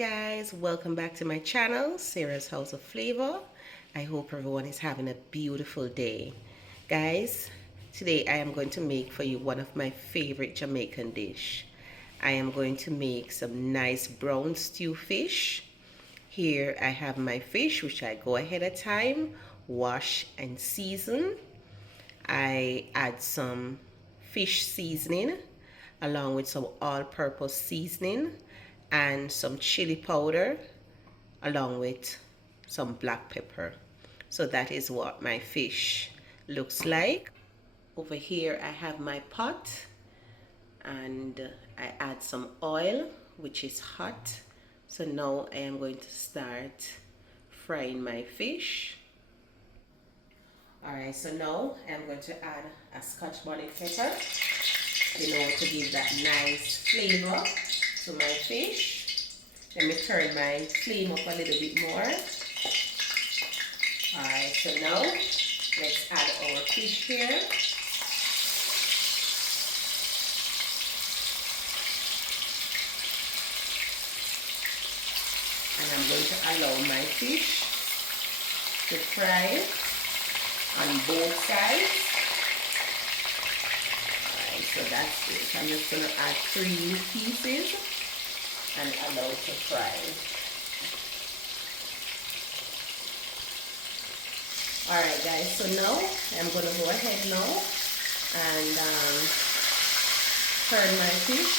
guys, welcome back to my channel, Sarah's House of Flavor. I hope everyone is having a beautiful day. Guys, today I am going to make for you one of my favorite Jamaican dish. I am going to make some nice brown stew fish. Here I have my fish, which I go ahead of time, wash and season. I add some fish seasoning along with some all-purpose seasoning and some chili powder along with some black pepper. So that is what my fish looks like. Over here I have my pot and I add some oil, which is hot. So now I am going to start frying my fish. Alright, so now I'm going to add a Scotch bonnet pepper, to give that nice flavor to my fish. Let me turn my flame up a little bit more. Alright, so now let's add our fish here. And I'm going to allow my fish to fry on both sides. Alright, so that's it. I'm just going to add 3 pieces and allow it to fry. Alright guys, so now I'm going to go ahead now and turn my fish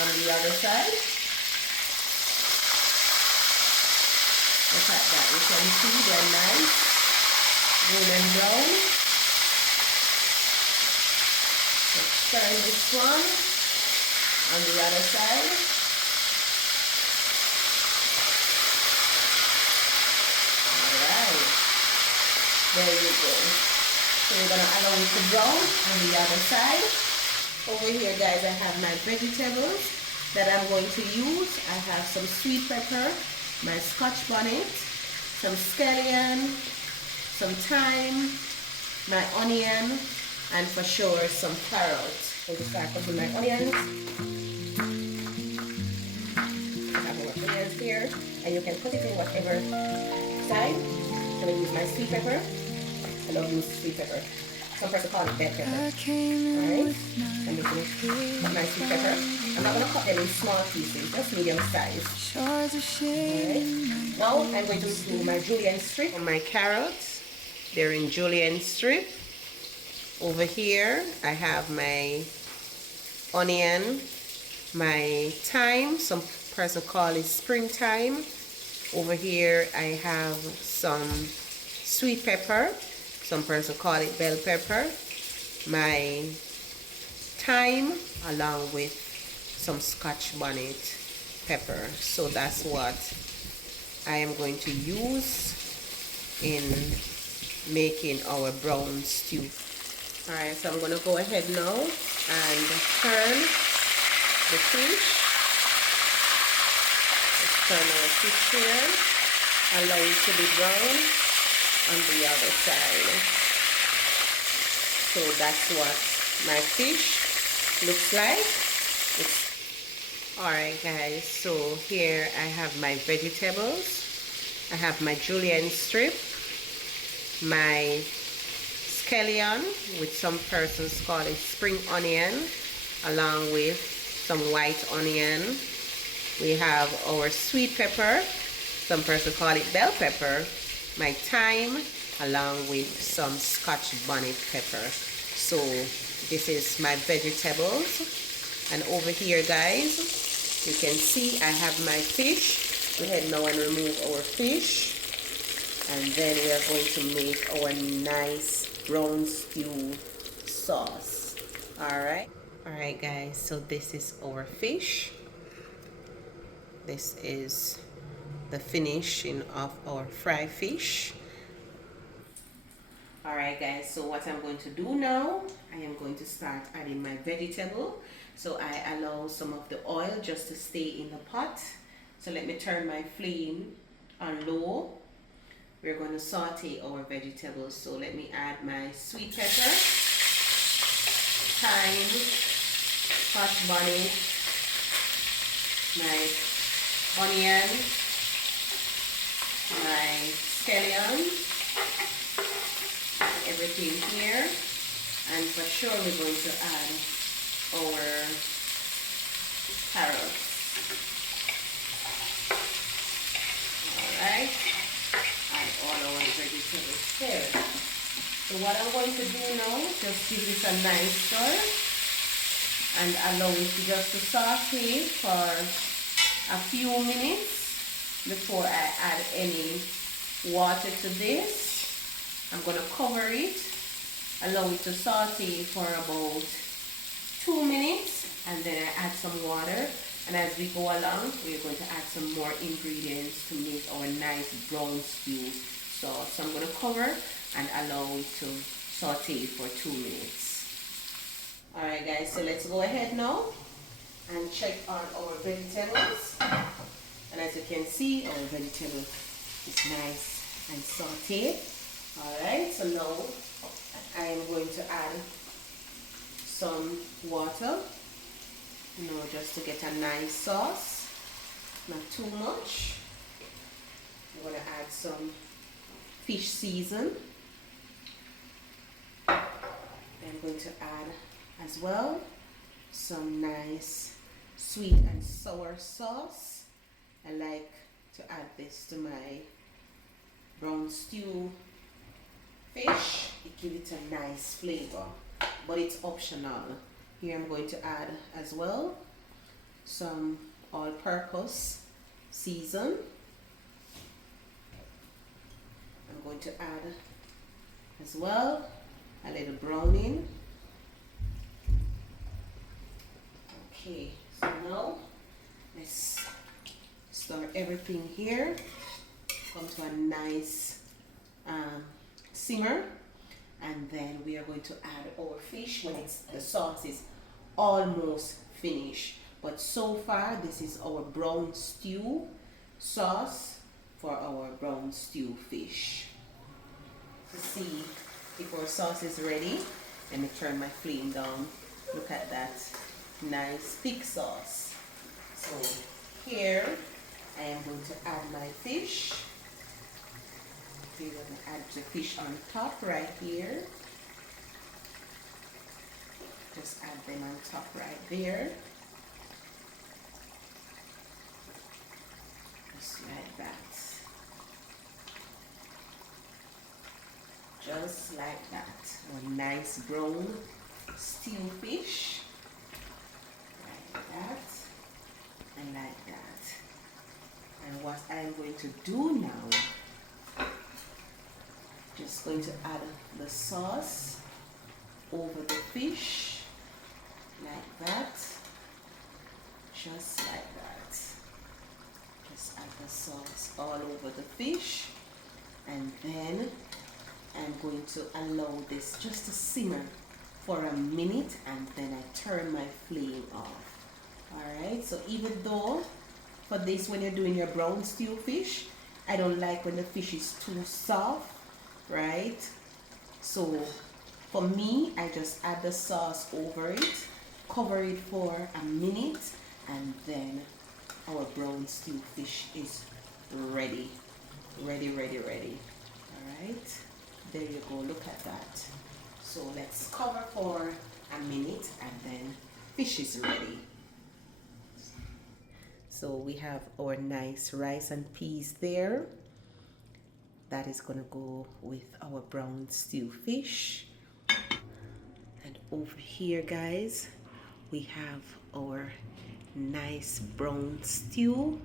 on the other side. Look at that, you can see they're nice, golden brown. Let's turn this one on the other side. Alright, there you go. So we're going to allow it to brown on the other side. Over here guys, I have my vegetables that I'm going to use. I have some sweet pepper, my Scotch bonnet, some scallion, some thyme, my onion, and for sure some carrots. So to start cutting my onions. I have our onions here, and you can cut it in whatever side. I'm going to use my sweet pepper. I love using sweet pepper. Some person call it bell pepper. Alright, I'm just going to cut my sweet pepper. I'm not going to cut them in small pieces, just medium size. Alright, now I'm going to do my julienne strip on my carrots. They're in julienne strip. Over here I have my onion, my thyme, some person call it springtime. Over here I have some sweet pepper, some person call it bell pepper, my thyme along with some Scotch bonnet pepper. So that's what I am going to use in making our brown stew. Alright, so I'm going to go ahead now and turn the fish. Let's turn our fish here. Allow it to be brown on the other side. So that's what my fish looks like. Alright guys, so here I have my vegetables. I have my julienne strip, my scallion, which some persons call it spring onion, along with some white onion. We have our sweet pepper, some persons call it bell pepper, my thyme, along with some Scotch bonnet pepper. So this is my vegetables. And over here guys, you can see I have my fish. Go ahead now and remove our fish. And then we are going to make our nice brown stew sauce. Alright guys, so this is our fish. This is the finishing of our fried fish. Alright guys, so what I'm going to do now, I am going to start adding my vegetable. So I allow some of the oil just to stay in the pot. So let me turn my flame on low. We're going to saute our vegetables. So let me add my sweet pepper, thyme, Scotch bonnet, my onion, my scallion, everything here, and for sure we're going to add our carrots. Alright, and all our vegetables here. So what I'm going to do now, just give this a nice stir and allow it just to saute for a few minutes before I add any water to this. I'm going to cover it, allow it to saute for about 2 minutes, and then I add some water. And as we go along, we're going to add some more ingredients to make our nice brown stew sauce. So I'm going to cover and allow it to saute for 2 minutes. Alright guys, so let's go ahead now and check on our vegetables. And as you can see, our vegetable is nice and sauteed. Alright, so now I am going to add some water, just to get a nice sauce, not too much. I'm going to add some fish season. I'm going to add as well some nice sweet and sour sauce. I like to add this to my brown stew fish. It gives it a nice flavor, but it's optional. Here I'm going to add as well some all-purpose season. I'm going to add as well a little browning. Okay, so now let's stir everything here. Come to a nice simmer, and then we are going to add our fish when the sauce is almost finished. But so far, this is our brown stew sauce for our brown stew fish. To see if our sauce is ready, let me turn my flame down. Look at that nice thick sauce. So here I am going to add my fish. We're going to add the fish on top right here. Just add them on top right there. Just like that. Just like that. A nice brown stew fish. Like that. And like that. And what I'm going to do now, just going to add the sauce over the fish. Like that. Just like that. Just add the sauce all over the fish. And then I'm going to allow this just to simmer for a minute, and then I turn my flame off. Alright, so even though for this, when you're doing your brown stew fish, I don't like when the fish is too soft, right? So for me, I just add the sauce over it, cover it for a minute, and then our brown stew fish is ready. Ready. Alright, there you go, look at that. So let's cover for a minute, and then fish is ready. So we have our nice rice and peas there. That is gonna go with our brown stew fish. And over here, guys, we have our nice brown stew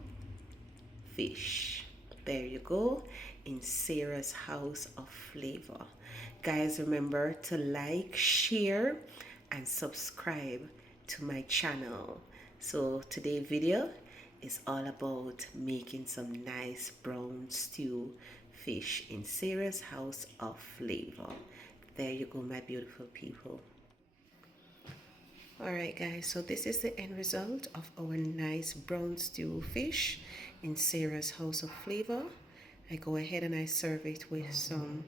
fish. There you go, in Sarah's House of Flavor. Guys, remember to like, share, and subscribe to my channel. So today's video is all about making some nice brown stew fish in Sarah's House of Flavor. There you go, my beautiful people. Alright guys, so this is the end result of our nice brown stew fish in Sarah's House of Flavor. I go ahead and I serve it with some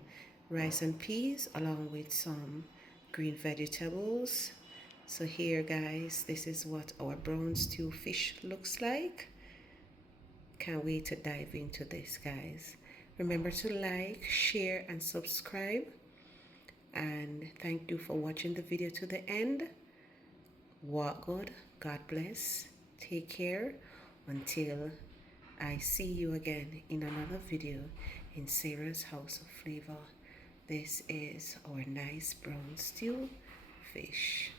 rice and peas along with some green vegetables. So here guys, this is what our brown stew fish looks like. Can't wait to dive into this, guys. Remember to like, share, and subscribe. And thank you for watching the video to the end. Walk good. God bless. Take care. Until I see you again in another video in Sarah's House of Flavor. This is our nice brown stew fish.